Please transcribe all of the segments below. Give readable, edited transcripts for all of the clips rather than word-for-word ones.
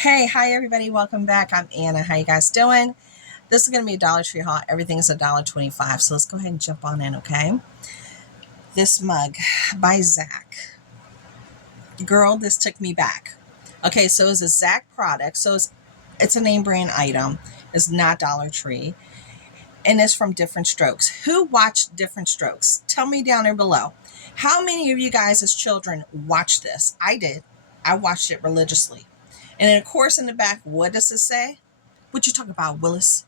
Hey, hi everybody, welcome back. I'm Anna. How you guys doing? This is going to be a Dollar Tree haul. Everything's $1.25, so let's go ahead and jump on in, okay? This mug by Zach. Girl, this took me back. Okay, so it's a Zach product, so it's a name brand item. It's not Dollar Tree, and it's from Different Strokes. Who watched Different Strokes? Tell me down there below. How many of you guys as children watched this? I did. I watched it religiously. And then, of course, in the back, what does it say? What you talking about, Willis?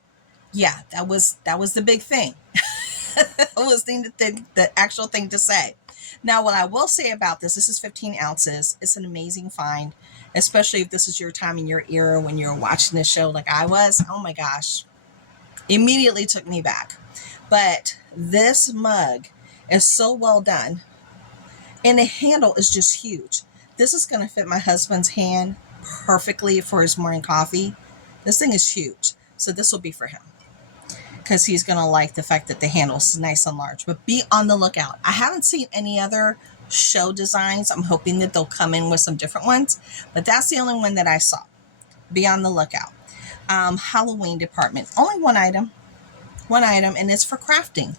Yeah, that was the big thing. That was the actual thing to say. Now, what I will say about this is 15 ounces. It's an amazing find, especially if this is your time in your era when you're watching this show like I was. Oh my gosh, immediately took me back. But this mug is so well done, and the handle is just huge. This is going to fit my husband's hand perfectly for his morning coffee. This thing is huge, so this will be for him because he's going to like the fact that the handle's nice and large. But be on the lookout. I haven't seen any other show designs. I'm hoping that they'll come in with some different ones, but that's the only one that I saw. Be on the lookout. Halloween department. Only one item, and it's for crafting.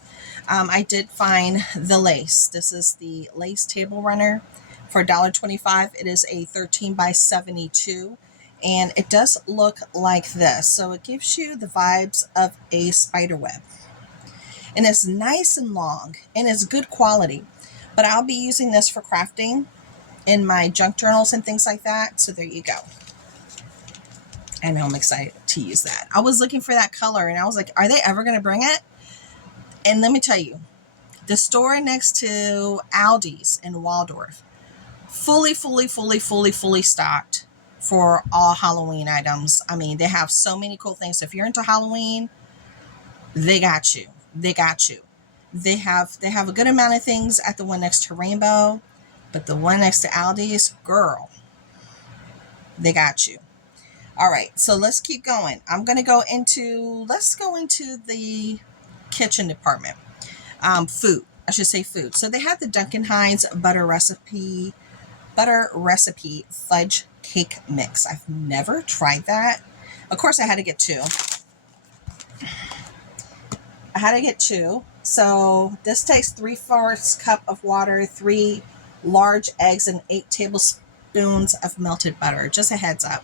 I did find the lace. This is the lace table runner for $1.25. It is a 13 by 72. And it does look like this. So it gives you the vibes of a spider web. And it's nice and long and it's good quality. But I'll be using this for crafting in my junk journals and things like that. So there you go. I know I'm excited to use that. I was looking for that color and I was like, are they ever going to bring it? And let me tell you, the store next to Aldi's in Waldorf, fully stocked for all Halloween items. I mean, they have so many cool things. If you're into Halloween, they got you. They have a good amount of things at the one next to Rainbow, but the one next to Aldi's, girl, they got you. All right, so let's keep going. Let's go into the kitchen department. Food. I should say food. So they have the Duncan Hines butter recipe fudge cake mix. I've never tried that. Of course, I had to get two. So this takes 3/4 cup of water, 3 large eggs, and 8 tablespoons of melted butter. Just a heads up.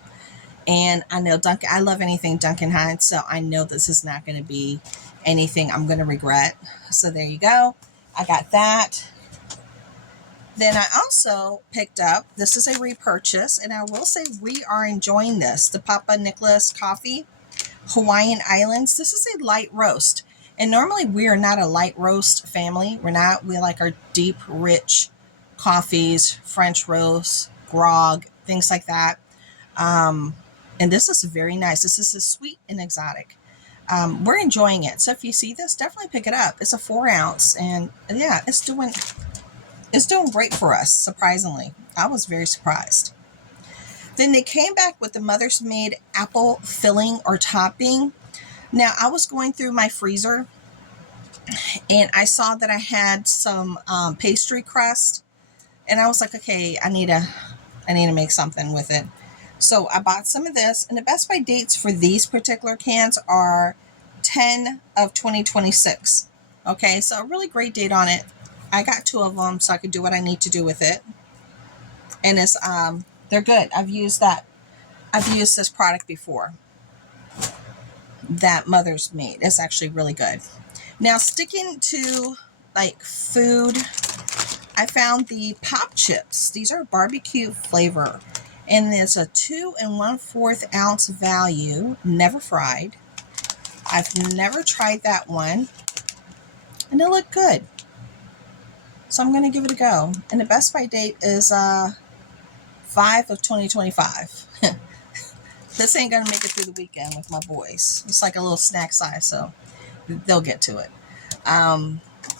And I know I love anything Duncan Hines, so I know this is not going to be anything I'm going to regret. So there you go. I got that. Then I also picked up, this is a repurchase, and I will say we are enjoying this, the Papa Nicholas coffee, Hawaiian Islands. This is a light roast. And normally we are not a light roast family. We like our deep, rich coffees, French roast, grog, things like that. And this is very nice. This is a sweet and exotic. We're enjoying it. So if you see this, definitely pick it up. It's a 4 ounce, and yeah, it's doing great for us, surprisingly. I was very surprised. Then they came back with the Mother's Made apple filling or topping. Now, I was going through my freezer, and I saw that I had some pastry crust, and I was like, okay, I need to make something with it. So I bought some of this, and the best by dates for these particular cans are 10 of 2026. Okay, so a really great date on it. I got 2 of them so I could do what I need to do with it. And it's they're good. I've used this product before. That Mother's Made. It's actually really good. Now, sticking to like food, I found the pop chips. These are barbecue flavor. And it's a 2 1/4 ounce value, never fried. I've never tried that one. And they look good. So I'm going to give it a go. And the best by date is 5 of 2025. This ain't going to make it through the weekend with my boys. It's like a little snack size, so they'll get to it.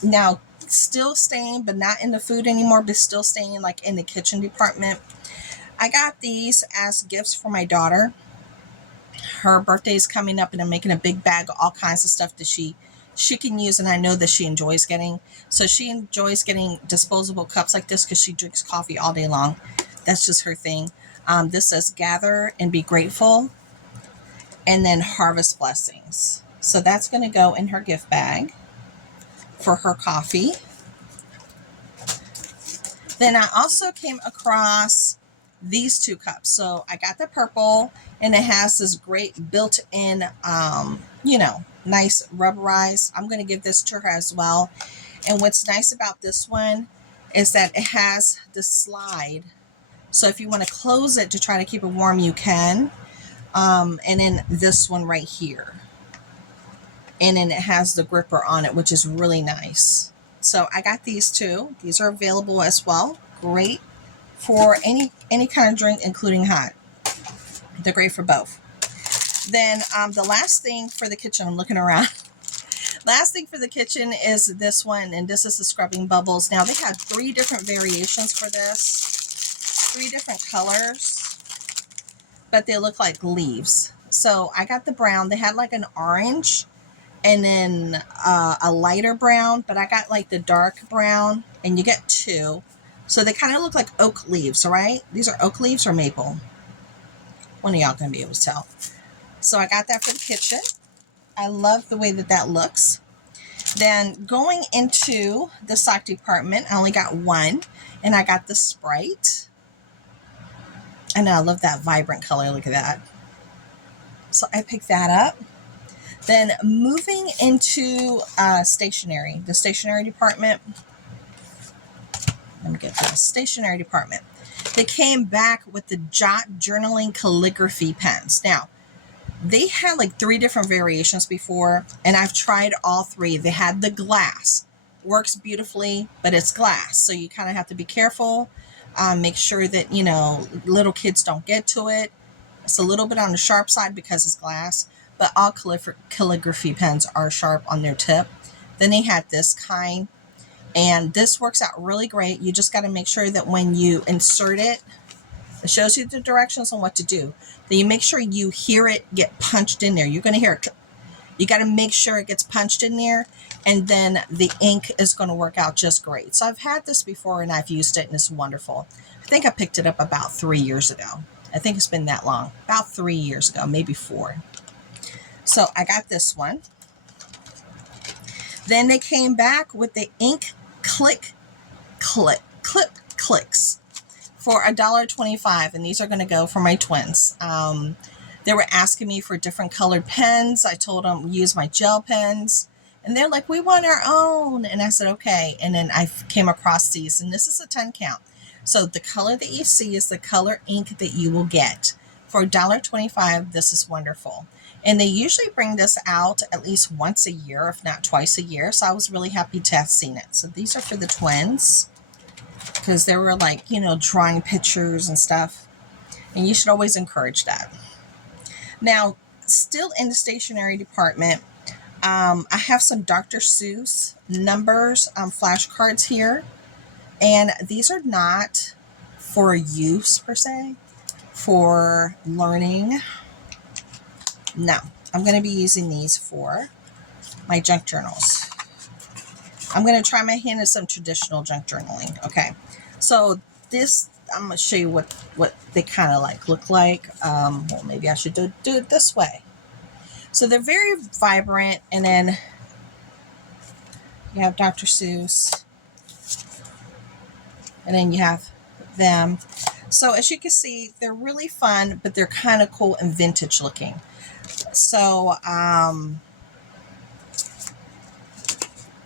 Now, still staying, but not in the food anymore, but still staying like in the kitchen department. I got these as gifts for my daughter. Her birthday is coming up, and I'm making a big bag of all kinds of stuff that she can use, and I know that she enjoys getting. So she enjoys getting disposable cups like this because she drinks coffee all day long. That's just her thing. This says gather and be grateful, and then harvest blessings. So that's going to go in her gift bag for her coffee. Then I also came across these 2 cups. So I got the purple, and it has this great built-in, nice rubberized. I'm going to give this to her as well. And what's nice about this one is that it has the slide. So if you want to close it to try to keep it warm, you can. And then this one right here. And then it has the gripper on it, which is really nice. So I got these 2. These are available as well. Great for any kind of drink, including hot. They're great for both. Then the last thing for the kitchen, I'm looking around. Last thing for the kitchen is this one, and this is the scrubbing bubbles. Now they have 3 different variations for this, 3 different colors, but they look like leaves. So I got the brown. They had like an orange and then a lighter brown, but I got like the dark brown, and you get 2. So they kind of look like oak leaves, right? These are oak leaves or maple. One of y'all gonna be able to tell. So I got that for the kitchen. I love the way that looks. Then going into the sock department, I only got 1, and I got the Sprite. And I love that vibrant color. Look at that. So I picked that up. Then moving into stationery, the stationery department. Let me get to the stationery department. They came back with the Jot journaling calligraphy pens. Now, they had like 3 different variations before, and I've tried all 3. They had the glass. Works beautifully, but it's glass. So you kind of have to be careful. Make sure that, little kids don't get to it. It's a little bit on the sharp side because it's glass, but all calligraphy pens are sharp on their tip. Then they had this kind, and this works out really great. You just got to make sure that when you insert it, it shows you the directions on what to do. Then you make sure you hear it get punched in there. You're going to hear it. You got to make sure it gets punched in there, and then the ink is going to work out just great. So I've had this before, and I've used it, and it's wonderful. I think I picked it up about 3 years ago. I think it's been that long. About 3 years ago, maybe 4. So I got this one. Then they came back with the ink clip clicks for $1.25, and these are going to go for my twins. They were asking me for different colored pens. I told them use my gel pens, and they're like, we want our own. And I said, okay. And then I came across these, and this is a 10 count. So the color that you see is the color ink that you will get. For $1.25, this is wonderful. And they usually bring this out at least once a year, if not twice a year. So I was really happy to have seen it. So these are for the twins, because they were like, drawing pictures and stuff. And you should always encourage that. Now, still in the stationery department, I have some Dr. Seuss numbers flashcards here. And these are not for use per se, for learning. No, I'm going to be using these for my junk journals. I'm going to try my hand at some traditional junk journaling. Okay, so this, I'm going to show you what they kind of look like. Well, maybe I should do it this way. So they're very vibrant, and then you have Dr. Seuss, and then you have them. So as you can see, they're really fun, but they're kind of cool and vintage looking. So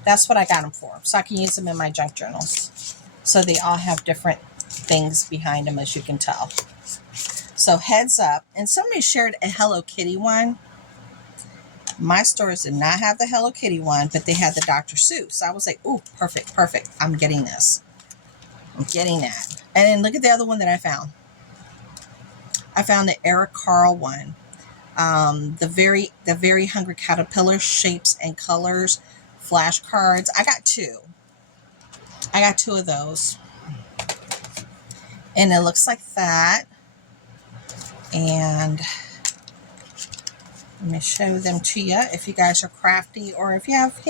that's what I got them for. So I can use them in my junk journals. So they all have different things behind them, as you can tell. So heads up. And somebody shared a Hello Kitty one. My stores did not have the Hello Kitty one, but they had the Dr. Seuss. I was like, ooh, perfect. I'm getting this. I'm getting that. And then look at the other one that I found. I found the Eric Carle one. The very Hungry Caterpillar shapes and colors flashcards. I got 2. I got 2 of those. And it looks like that. And let me show them to you if you guys are crafty, or if you have,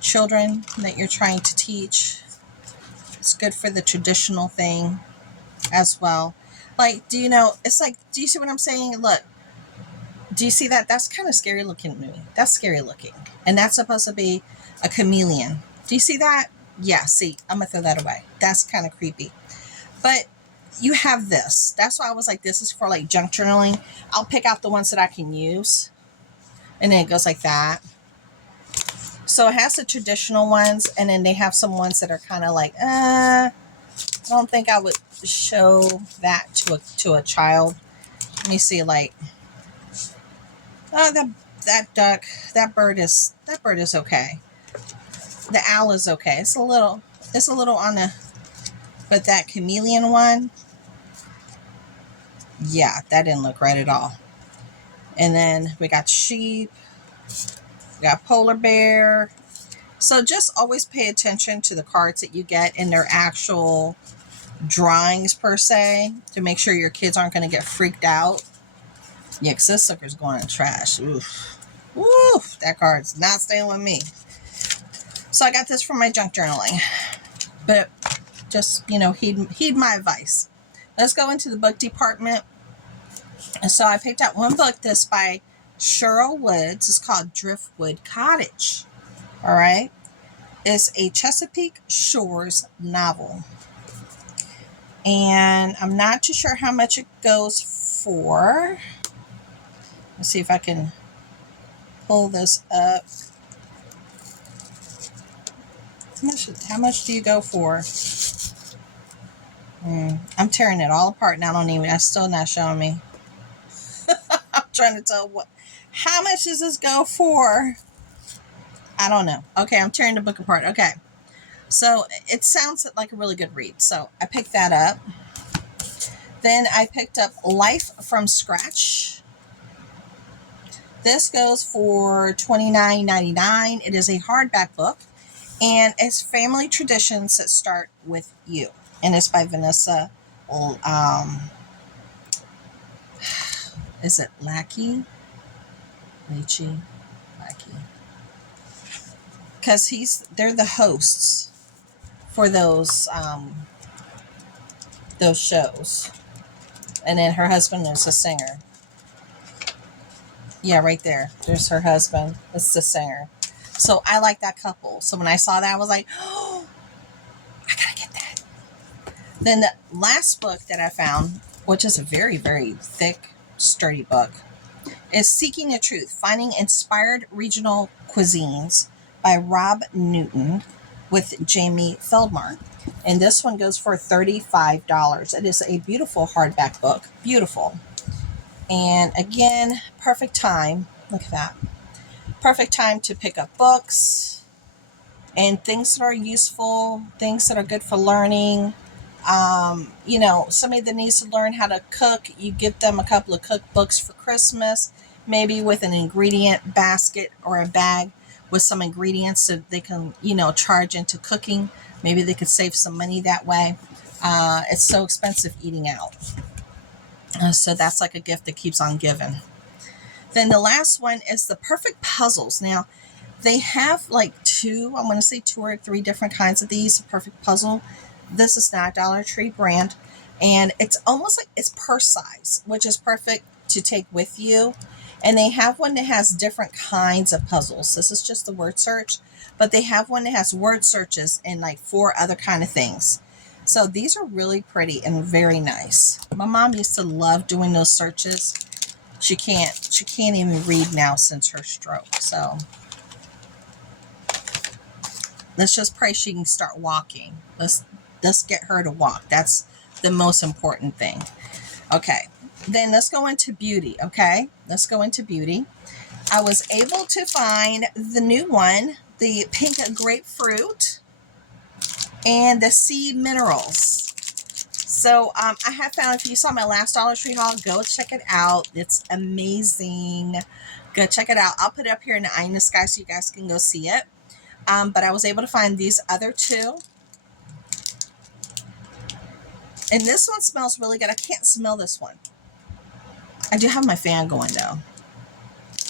children that you're trying to teach. It's good for the traditional thing as well. Like, do you know, it's like, do you see what I'm saying? Look, do you see that? That's kind of scary looking to me. That's scary looking. And that's supposed to be a chameleon. Do you see that? Yeah, see, I'm going to throw that away. That's kind of creepy. But you have this. That's why I was like, this is for like junk journaling. I'll pick out the ones that I can use. And then it goes like that. So it has the traditional ones. And then they have some ones that are kind of like, I don't think I would show that to a child. Let me see, like, oh, that duck, that bird is okay. The owl is okay. It's a little on the, but that chameleon one, yeah, that didn't look right at all. And then we got sheep, we got polar bear. So just always pay attention to the cards that you get in their actual drawings per se, to make sure your kids aren't going to get freaked out. Yeah, because this sucker's going in the trash. Oof. Oof, that card's not staying with me. So I got this from my junk journaling. But just, heed my advice. Let's go into the book department. And so I picked out one book that's by Cheryl Woods. It's called Driftwood Cottage. All right. It's a Chesapeake Shores novel. And I'm not too sure how much it goes for. Let's see if I can pull this up. How much do you go for? I'm tearing it all apart now. That's still not showing me. I'm trying to tell how much does this go for? I don't know. Okay, I'm tearing the book apart. Okay. So it sounds like a really good read. So I picked that up. Then I picked up Life from Scratch. This goes for $29.99. It is a hardback book. And it's family traditions that start with you. And it's by Vanessa, is it Lackey? Lackey. Because they're the hosts for those shows. And then her husband is a singer. Yeah, right there. There's her husband. It's the singer. So I like that couple. So when I saw that, I was like, oh, I gotta get that. Then the last book that I found, which is a very, very thick, sturdy book, is Seeking the Truth, Finding Inspired Regional Cuisines by Rob Newton with Jamie Feldmar. And this one goes for $35. It is a beautiful hardback book. Beautiful. And again, perfect time. Look at that. Perfect time to pick up books and things that are useful, things that are good for learning. Somebody that needs to learn how to cook, you give them a couple of cookbooks for Christmas, maybe with an ingredient basket or a bag with some ingredients so they can, charge into cooking. Maybe they could save some money that way. It's so expensive eating out. So that's like a gift that keeps on giving. Then the last one is the Perfect Puzzles. Now, they have like two or three different kinds of these, Perfect Puzzle. This is not a Dollar Tree brand. And it's almost like it's purse size, which is perfect to take with you. And they have one that has different kinds of puzzles. This is just the word search. But they have one that has word searches and like 4 other kind of things. So these are really pretty and very nice. My mom used to love doing those searches. She can't even read now since her stroke. So let's just pray she can start walking. Let's get her to walk. That's the most important thing. Okay. Then let's go into beauty. Okay. Let's go into beauty. I was able to find the new one, the pink grapefruit and the sea minerals. So I have found, if you saw my last Dollar Tree haul, go check it out. It's amazing. Go check it out. I'll put it up here in the eye in the sky so you guys can go see it. But I was able to find these other two. And this one smells really good. I can't smell this one. I do have my fan going though.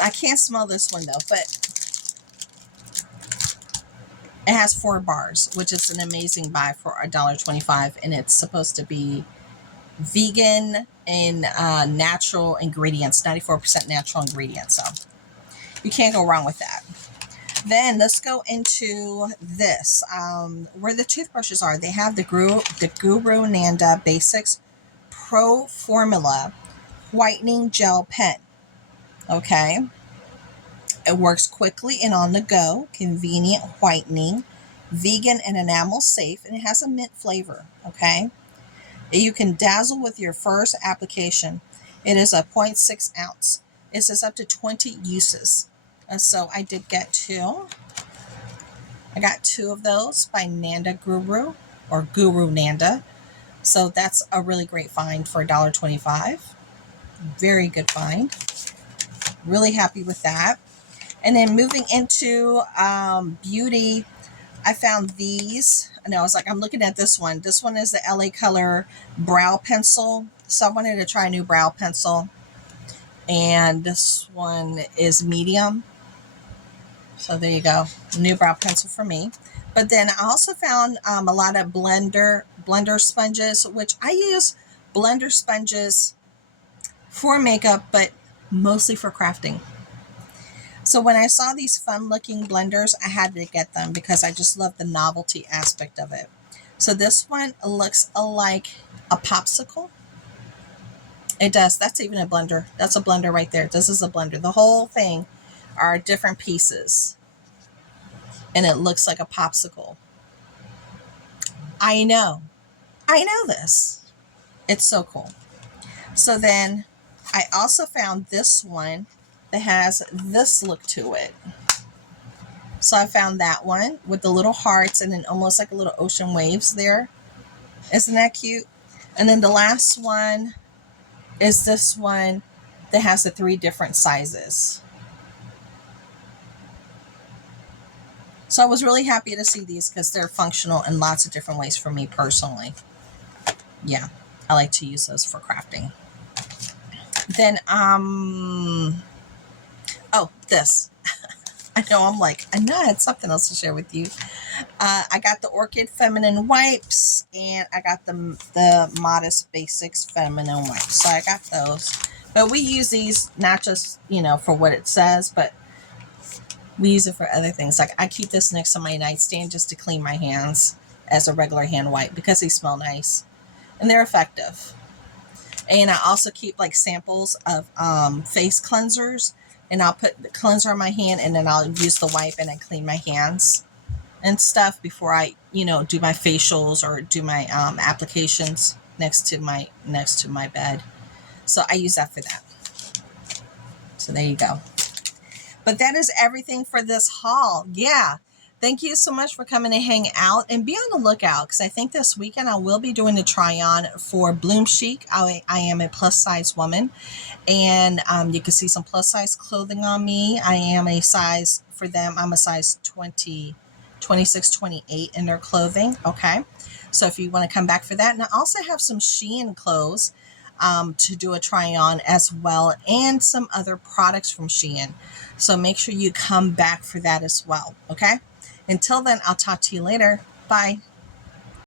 I can't smell this one though, but it has 4 bars, which is an amazing buy for $1.25, and it's supposed to be vegan and natural ingredients, 94% natural ingredients. So you can't go wrong with that. Then let's go into this, where the toothbrushes are. They have the Guru Nanda Basics Pro Formula Whitening Gel Pen. Okay. It works quickly and on the go, convenient whitening, vegan and enamel safe, and it has a mint flavor. Okay. You can dazzle with your first application. It is a 0.6 ounce. It says up to 20 uses. So I did get two. I got two of those by Nanda Guru, or Guru Nanda. So that's a really great find for $1.25. Very good find. Really happy with that. And then moving into beauty, I found these. And I was like, I'm looking at this one. This one is the LA Color Brow Pencil. So I wanted to try a new brow pencil. And this one is medium. So there you go. New brow pencil for me. But then I also found a lot of blender sponges, which I use blender sponges for makeup, but mostly for crafting. So when I saw these fun looking blenders, I had to get them because I just love the novelty aspect of it. So this one looks like a popsicle. It does. That's even a blender. That's a blender right there. This is a blender. The whole thing are different pieces. And it looks like a popsicle. I know this. It's so cool. So then I also found this one that has this look to it. So I found that one with the little hearts and then almost like a little ocean waves there. Isn't that cute? And then the last one is this one that has the 3 different sizes. So I was really happy to see these because they're functional in lots of different ways for me personally. Yeah, I like to use those for crafting. Then, oh, this. I know I know I had something else to share with you. I got the Orchid Feminine Wipes, and I got the Modest Basics Feminine Wipes. So I got those. But we use these not just, for what it says, but we use it for other things. Like I keep this next to my nightstand just to clean my hands as a regular hand wipe because they smell nice and they're effective. And I also keep like samples of face cleansers, and I'll put the cleanser on my hand and then I'll use the wipe and then clean my hands and stuff before I, do my facials or do my applications next to my bed. So I use that for that. So there you go. But that is everything for this haul. Yeah. Thank you so much for coming to hang out, and be on the lookout because I think this weekend I will be doing a try on for Bloom Chic. I am a plus size woman, and you can see some plus size clothing on me. I am a size for them. I'm a size 20, 26, 28 in their clothing. Okay. So if you want to come back for that, and I also have some Shein clothes to do a try on as well, and some other products from Shein. So make sure you come back for that as well. Okay. Until then, I'll talk to you later. Bye.